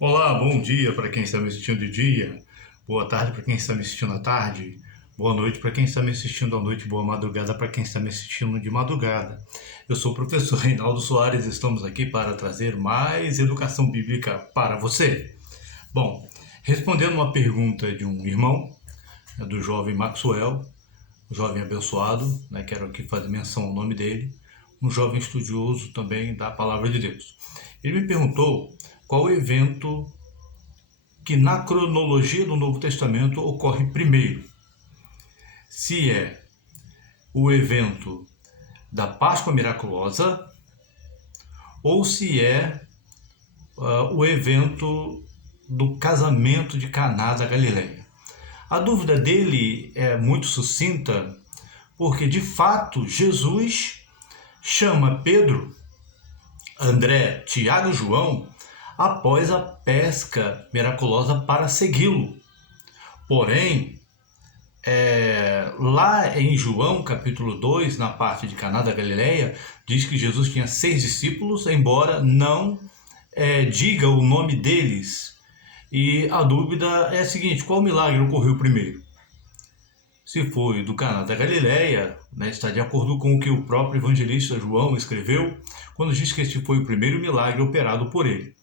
Olá, bom dia para quem está me assistindo de dia, boa tarde para quem está me assistindo à tarde, boa noite para quem está me assistindo à noite, boa madrugada para quem está me assistindo de madrugada. Eu sou o professor Reinaldo Soares e estamos aqui para trazer mais educação bíblica para você. Bom, respondendo uma pergunta de um irmão, do jovem Maxwell, um jovem abençoado, quero aqui fazer menção ao nome dele, um jovem estudioso também da Palavra de Deus. Ele me perguntou qual evento que na cronologia do Novo Testamento ocorre primeiro. Se é o evento da Páscoa Miraculosa ou se é o evento do casamento de Caná da Galileia. A dúvida dele é muito sucinta, porque de fato Jesus chama Pedro, André, Tiago e João após a pesca miraculosa para segui-lo. Porém, lá em João capítulo 2, na parte de Caná da Galileia, diz que Jesus tinha 6 discípulos, embora não diga o nome deles. E a dúvida é a seguinte: qual milagre ocorreu primeiro? Se foi do Caná da Galileia, está de acordo com o que o próprio evangelista João escreveu, quando diz que este foi o primeiro milagre operado por ele.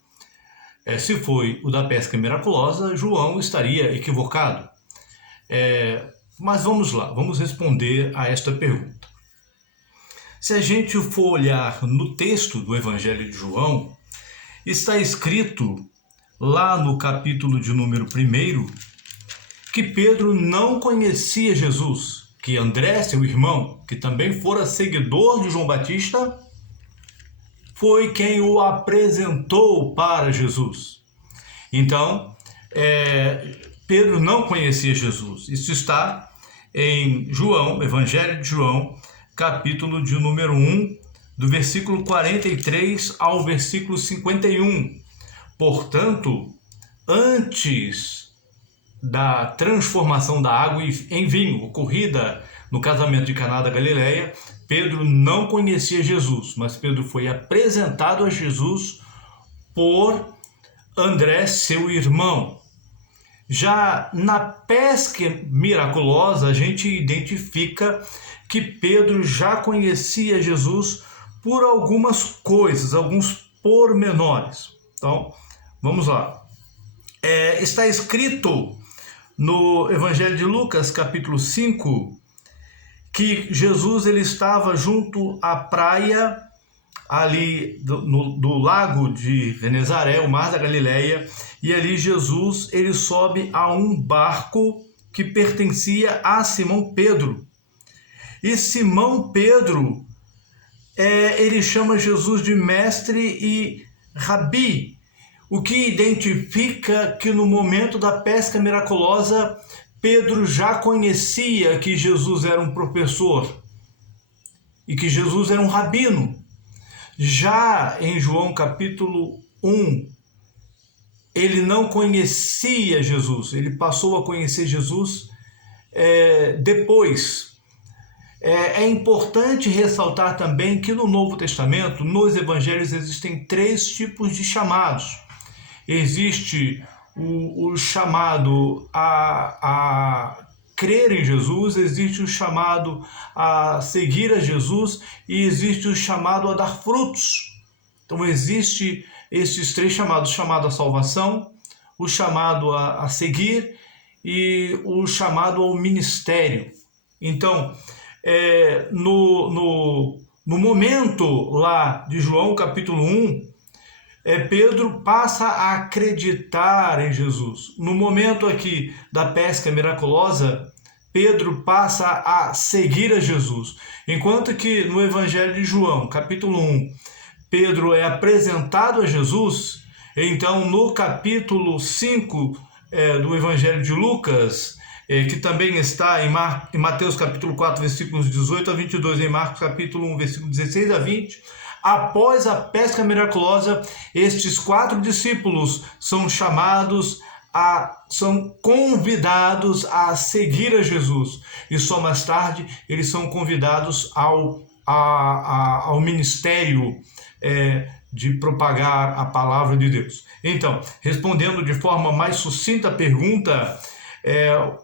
Se foi o da pesca miraculosa, João estaria equivocado. Mas vamos lá, vamos responder a esta pergunta. Se a gente for olhar no texto do Evangelho de João, está escrito lá no capítulo de número 1 que Pedro não conhecia Jesus, que André, seu irmão, que também fora seguidor de João Batista, foi quem o apresentou para Jesus. Então, Pedro não conhecia Jesus. Isso está em João, Evangelho de João, capítulo de número 1, do versículo 43 ao versículo 51. Portanto, antes da transformação da água em vinho, ocorrida no casamento de Caná da Galileia, Pedro não conhecia Jesus, mas Pedro foi apresentado a Jesus por André, seu irmão. Já na pesca miraculosa, a gente identifica que Pedro já conhecia Jesus por algumas coisas, alguns pormenores. Então, vamos lá. Está escrito no Evangelho de Lucas, capítulo 5, que Jesus ele estava junto à praia ali do lago de Genezaré, o mar da Galileia, e ali Jesus ele sobe a um barco que pertencia a Simão Pedro. E Simão Pedro, ele chama Jesus de mestre e rabi, o que identifica que no momento da pesca miraculosa, Pedro já conhecia que Jesus era um professor e que Jesus era um rabino. Já em João capítulo 1, ele não conhecia Jesus, ele passou a conhecer Jesus depois. É importante ressaltar também que no Novo Testamento, nos evangelhos, existem 3 tipos de chamados. Existe o chamado a crer em Jesus, existe o chamado a seguir a Jesus e existe o chamado a dar frutos. Então existe esses 3 chamados: o chamado à salvação, o chamado a seguir e o chamado ao ministério. Então, no momento lá de João capítulo 1, Pedro passa a acreditar em Jesus. No momento aqui da pesca miraculosa, Pedro passa a seguir a Jesus. Enquanto que no Evangelho de João, capítulo 1, Pedro é apresentado a Jesus, então no capítulo 5 do Evangelho de Lucas, que também está em Mateus capítulo 4, versículos 18 a 22, em Marcos capítulo 1, versículo 16 a 20, após a pesca miraculosa, estes 4 discípulos são convidados a seguir a Jesus. E só mais tarde eles são convidados ao ministério de propagar a palavra de Deus. Então, respondendo de forma mais sucinta a pergunta,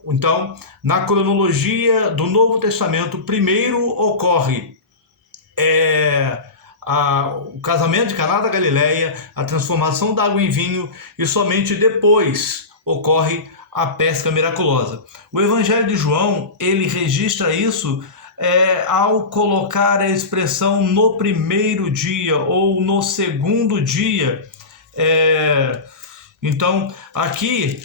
então, na cronologia do Novo Testamento, primeiro ocorre o casamento de Caná da Galileia, a transformação da água em vinho, e somente depois ocorre a pesca miraculosa. O Evangelho de João, ele registra isso ao colocar a expressão no primeiro dia ou no segundo dia. Então, aqui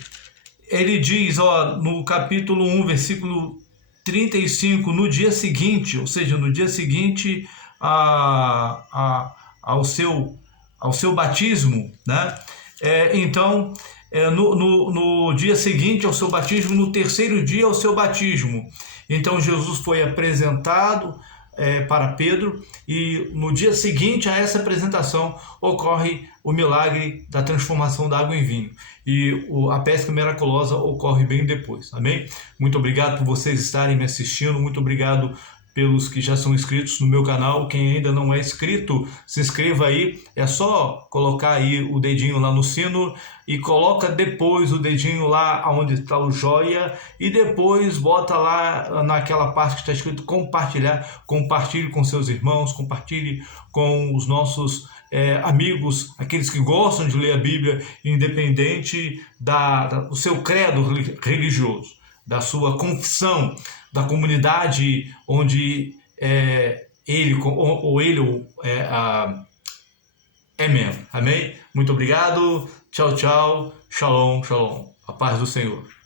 ele diz, no capítulo 1, versículo 35, no dia seguinte, ou seja, no dia seguinte ao seu batismo, né? Então, no dia seguinte ao seu batismo, no terceiro dia ao seu batismo. Então, Jesus foi apresentado para Pedro, e no dia seguinte a essa apresentação ocorre o milagre da transformação da água em vinho, e a pesca miraculosa ocorre bem depois. Amém? Muito obrigado por vocês estarem me assistindo, muito obrigado pelos que já são inscritos no meu canal. Quem ainda não é inscrito, se inscreva aí, é só colocar aí o dedinho lá no sino e coloca depois o dedinho lá onde está o joia, e depois bota lá naquela parte que está escrito compartilhar. Compartilhe com seus irmãos, compartilhe com os nossos amigos, aqueles que gostam de ler a Bíblia, independente do seu credo religioso, da sua confissão, da comunidade onde ele é membro. Amém? Muito obrigado. Tchau, tchau. Shalom, shalom. A paz do Senhor.